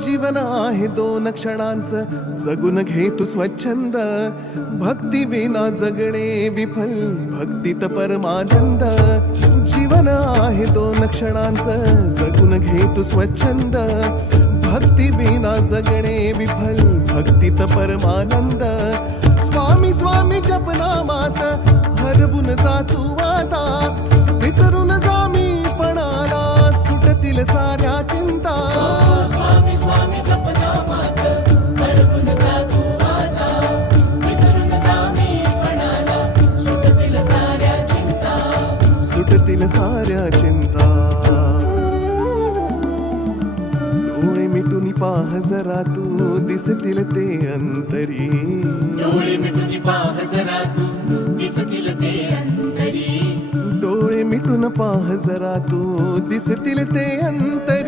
जीवन आहे 2 क्षणांचं, जगून घे तू स्वच्छंद. भक्ती विना जगणे विफल, भक्तीत परमानंद. जीवन आहे 2 क्षणांचं, जगून घे तू स्वच्छंद. भक्ती विना जगणे विफल, भक्तीत परमानंद. स्वामी स्वामी जपनामात हरवून जा तू आता, विसरून जा मी पणाला, सुटतील साऱ्या चिंता. स्वामी स्वामी जपनामात हरवून जा तू आता, विसरून जा मी पणाला, सुटतील साऱ्या चिंता. सुटतील साऱ्या चिंता. डोळे मिटून पाह जरा तू, दिसतील ते अंतरी. डोळे मिटून पाह जरा तू, दिसतील ते अंतरी. डोळे मिटून पाह जरा तू, दिसतील ते अंतरी.